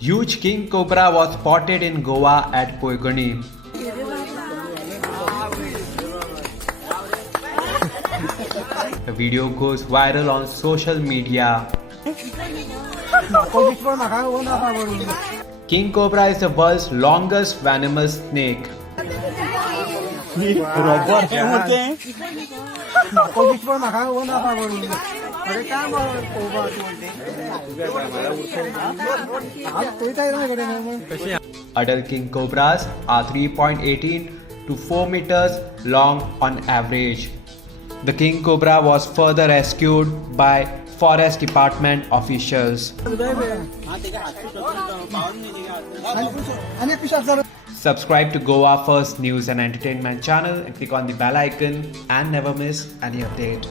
Huge king cobra was spotted in Goa at Poigoni. The video goes viral on social media. King cobra is the world's longest venomous snake. Adult king cobras are 3.18 to 4 meters long on average. The king cobra was further rescued by forest department officials. Subscribe to Goa First News and Entertainment channel and click on the bell icon and never miss any update.